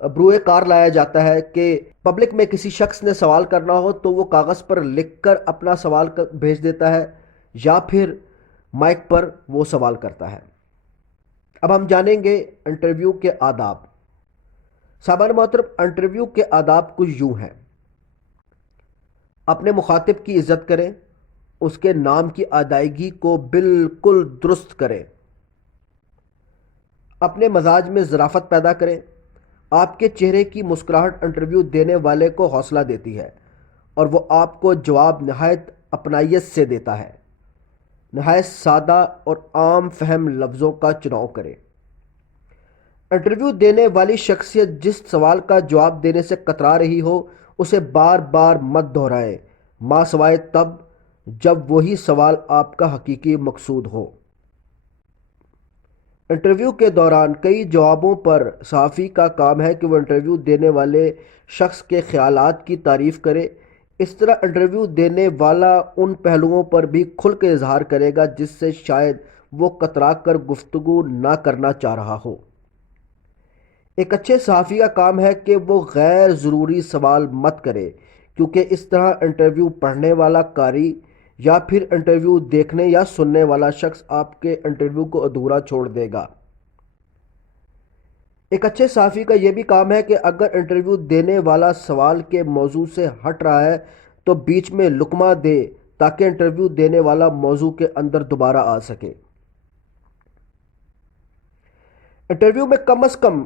بروئے کار لایا جاتا ہے کہ پبلک میں کسی شخص نے سوال کرنا ہو تو وہ کاغذ پر لکھ کر اپنا سوال بھیج دیتا ہے یا پھر مائک پر وہ سوال کرتا ہے۔ اب ہم جانیں گے انٹرویو کے آداب۔ سامعین محترم، انٹرویو کے آداب کچھ یوں ہیں۔ اپنے مخاطب کی عزت کریں، اس کے نام کی ادائیگی کو بالکل درست کریں، اپنے مزاج میں ظرافت پیدا کریں۔ آپ کے چہرے کی مسکراہٹ انٹرویو دینے والے کو حوصلہ دیتی ہے اور وہ آپ کو جواب نہایت اپنائیت سے دیتا ہے۔ نہایت سادہ اور عام فہم لفظوں کا چناؤ کریں۔ انٹرویو دینے والی شخصیت جس سوال کا جواب دینے سے کترا رہی ہو اسے بار بار مت دہرائیں، ماں سوائے تب جب وہی سوال آپ کا حقیقی مقصود ہو۔ انٹرویو کے دوران کئی جوابوں پر صحافی کا کام ہے کہ وہ انٹرویو دینے والے شخص کے خیالات کی تعریف کرے۔ اس طرح انٹرویو دینے والا ان پہلوؤں پر بھی کھل کے اظہار کرے گا جس سے شاید وہ کترا کر گفتگو نہ کرنا چاہ رہا ہو۔ ایک اچھے صحافی کا کام ہے کہ وہ غیر ضروری سوال مت کرے، کیونکہ اس طرح انٹرویو پڑھنے والا قاری یا پھر انٹرویو دیکھنے یا سننے والا شخص آپ کے انٹرویو کو ادھورا چھوڑ دے گا۔ ایک اچھے صحافی کا یہ بھی کام ہے کہ اگر انٹرویو دینے والا سوال کے موضوع سے ہٹ رہا ہے تو بیچ میں لقمہ دے تاکہ انٹرویو دینے والا موضوع کے اندر دوبارہ آ سکے۔ انٹرویو میں کم از کم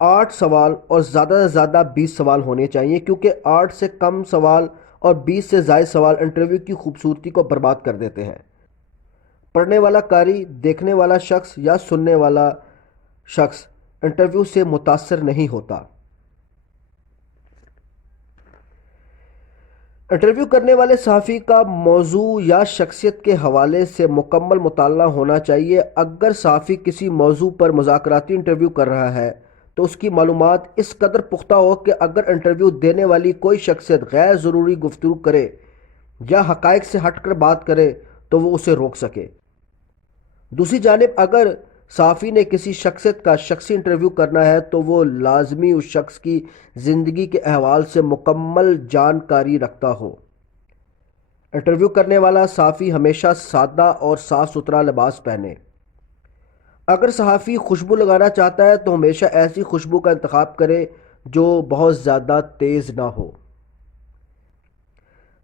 8 سوال اور زیادہ سے زیادہ 20 سوال ہونے چاہیے، کیونکہ 8 سے کم سوال اور 20 سے زائد سوال انٹرویو کی خوبصورتی کو برباد کر دیتے ہیں۔ پڑھنے والا قاری، دیکھنے والا شخص یا سننے والا شخص انٹرویو سے متاثر نہیں ہوتا۔ انٹرویو کرنے والے صحافی کا موضوع یا شخصیت کے حوالے سے مکمل مطالعہ ہونا چاہیے۔ اگر صحافی کسی موضوع پر مذاکراتی انٹرویو کر رہا ہے تو اس کی معلومات اس قدر پختہ ہو کہ اگر انٹرویو دینے والی کوئی شخصیت غیر ضروری گفتگو کرے یا حقائق سے ہٹ کر بات کرے تو وہ اسے روک سکے۔ دوسری جانب اگر صحافی نے کسی شخصیت کا شخصی انٹرویو کرنا ہے تو وہ لازمی اس شخص کی زندگی کے احوال سے مکمل جانکاری رکھتا ہو۔ انٹرویو کرنے والا صحافی ہمیشہ سادہ اور صاف ستھرا لباس پہنے۔ اگر صحافی خوشبو لگانا چاہتا ہے تو ہمیشہ ایسی خوشبو کا انتخاب کرے جو بہت زیادہ تیز نہ ہو۔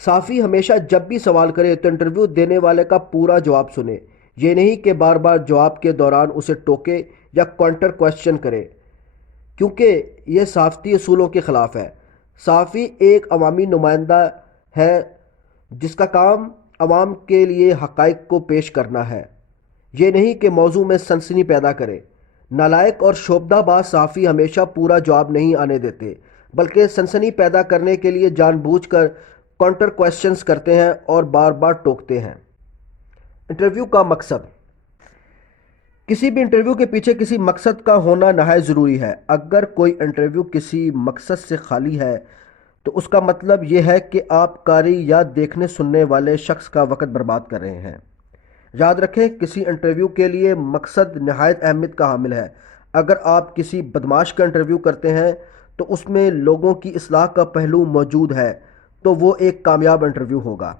صحافی ہمیشہ جب بھی سوال کرے تو انٹرویو دینے والے کا پورا جواب سنے، یہ نہیں کہ بار بار جواب کے دوران اسے ٹوکے یا کانٹر کوشچن کرے، کیونکہ یہ صحافتی اصولوں کے خلاف ہے۔ صحافی ایک عوامی نمائندہ ہے جس کا کام عوام کے لیے حقائق کو پیش کرنا ہے، یہ نہیں کہ موضوع میں سنسنی پیدا کرے۔ نالائق اور شعبدہ باز صحافی ہمیشہ پورا جواب نہیں آنے دیتے، بلکہ سنسنی پیدا کرنے کے لیے جان بوجھ کر کانٹر کوشچنز کرتے ہیں اور بار بار ٹوکتے ہیں۔ انٹرویو کا مقصد۔ کسی بھی انٹرویو کے پیچھے کسی مقصد کا ہونا نہایت ضروری ہے۔ اگر کوئی انٹرویو کسی مقصد سے خالی ہے تو اس کا مطلب یہ ہے کہ آپ قاری یا دیکھنے سننے والے شخص کا وقت برباد کر رہے ہیں۔ یاد رکھیں، کسی انٹرویو کے لیے مقصد نہایت اہمیت کا حامل ہے۔ اگر آپ کسی بدماش کا انٹرویو کرتے ہیں تو اس میں لوگوں کی اصلاح کا پہلو موجود ہے تو وہ ایک کامیاب انٹرویو ہوگا۔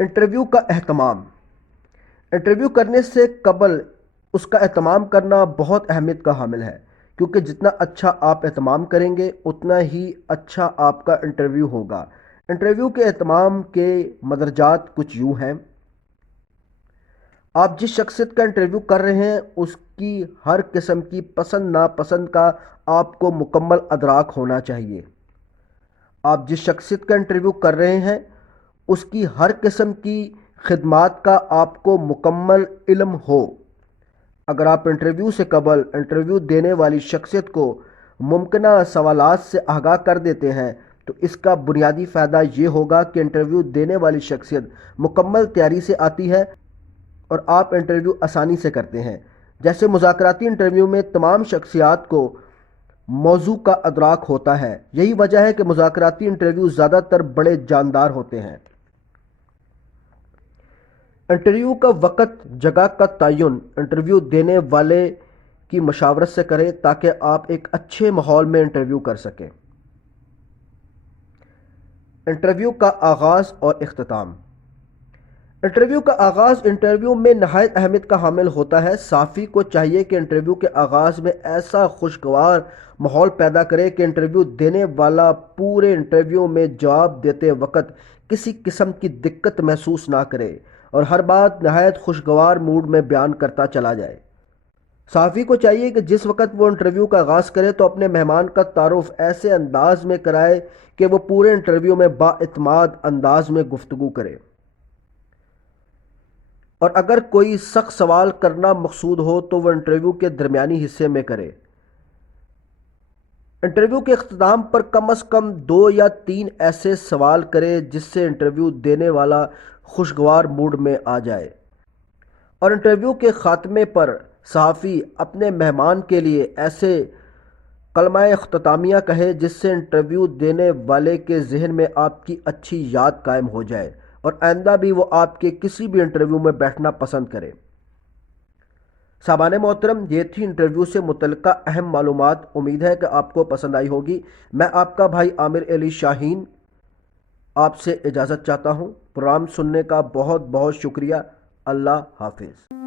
انٹرویو کا اہتمام۔ انٹرویو کرنے سے قبل اس کا اہتمام کرنا بہت اہمیت کا حامل ہے، کیونکہ جتنا اچھا آپ اہتمام کریں گے اتنا ہی اچھا آپ کا انٹرویو ہوگا۔ انٹرویو کے اہتمام کے مدرجات کچھ یوں ہیں۔ آپ جس شخصیت کا انٹرویو کر رہے ہیں اس کی ہر قسم کی پسند ناپسند کا آپ کو مکمل ادراک ہونا چاہیے۔ آپ جس شخصیت کا انٹرویو کر رہے ہیں اس کی ہر قسم کی خدمات کا آپ کو مکمل علم ہو۔ اگر آپ انٹرویو سے قبل انٹرویو دینے والی شخصیت کو ممکنہ سوالات سے آگاہ کر دیتے ہیں تو اس کا بنیادی فائدہ یہ ہوگا کہ انٹرویو دینے والی شخصیت مکمل تیاری سے آتی ہے اور آپ انٹرویو آسانی سے کرتے ہیں۔ جیسے مذاکراتی انٹرویو میں تمام شخصیات کو موضوع کا ادراک ہوتا ہے، یہی وجہ ہے کہ مذاکراتی انٹرویو زیادہ تر بڑے جاندار ہوتے ہیں۔ انٹرویو کا وقت، جگہ کا تعین انٹرویو دینے والے کی مشاورت سے کریں تاکہ آپ ایک اچھے ماحول میں انٹرویو کر سکیں۔ انٹرویو کا آغاز اور اختتام۔ انٹرویو کا آغاز انٹرویو میں نہایت اہمیت کا حامل ہوتا ہے۔ صحافی کو چاہیے کہ انٹرویو کے آغاز میں ایسا خوشگوار ماحول پیدا کرے کہ انٹرویو دینے والا پورے انٹرویو میں جواب دیتے وقت کسی قسم کی دقت محسوس نہ کرے اور ہر بات نہایت خوشگوار موڈ میں بیان کرتا چلا جائے۔ صحافی کو چاہیے کہ جس وقت وہ انٹرویو کا آغاز کرے تو اپنے مہمان کا تعارف ایسے انداز میں کرائے کہ وہ پورے انٹرویو میں بااعتماد انداز میں گفتگو کرے، اور اگر کوئی سخت سوال کرنا مقصود ہو تو وہ انٹرویو کے درمیانی حصے میں کرے۔ انٹرویو کے اختتام پر کم از کم 2 یا 3 ایسے سوال کرے جس سے انٹرویو دینے والا خوشگوار موڈ میں آ جائے، اور انٹرویو کے خاتمے پر صحافی اپنے مہمان کے لیے ایسے کلمہ اختتامیہ کہے جس سے انٹرویو دینے والے کے ذہن میں آپ کی اچھی یاد قائم ہو جائے اور آئندہ بھی وہ آپ کے کسی بھی انٹرویو میں بیٹھنا پسند کرے۔ صاحبان محترم، یہ تھی انٹرویو سے متعلقہ اہم معلومات۔ امید ہے کہ آپ کو پسند آئی ہوگی۔ میں آپ کا بھائی عامر علی شاہین آپ سے اجازت چاہتا ہوں۔ پروگرام سننے کا بہت بہت شکریہ۔ اللہ حافظ۔